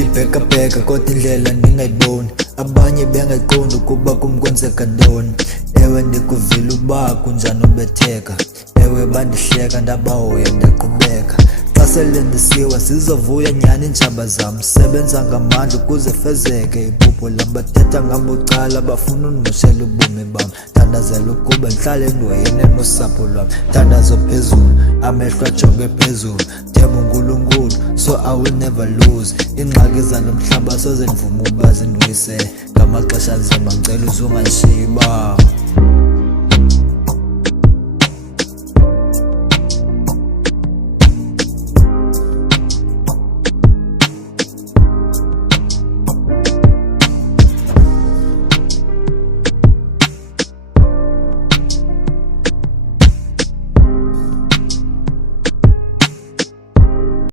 ndibhekabheka kodwa indlela ndingayiboni, abanye bengayiqondi ukuba kum kwenzeka ntoni. Ewe ndikuvile uba kunjani ubetheka, ewe bandihleka ndabahoya ndaqhubeka. Xa sele ndisiwa sizovuya nyani iintshaba zam, sebenza ngamandla ukuze fezeke iphupho lam. Bathetha ngam bucala bafuna undimoshela ubomi bam, thandazela ukuba ndihlale endihoyene nosapho lwam. Thandazo phezulu, amehlo ajonge phezulu, themba uNkulunkulu so I will never lose. Iingxaki zalo mhlaba soze ndivuma uba zindwise, ngamaxesha nzima ngicela uzunganishiyi ba.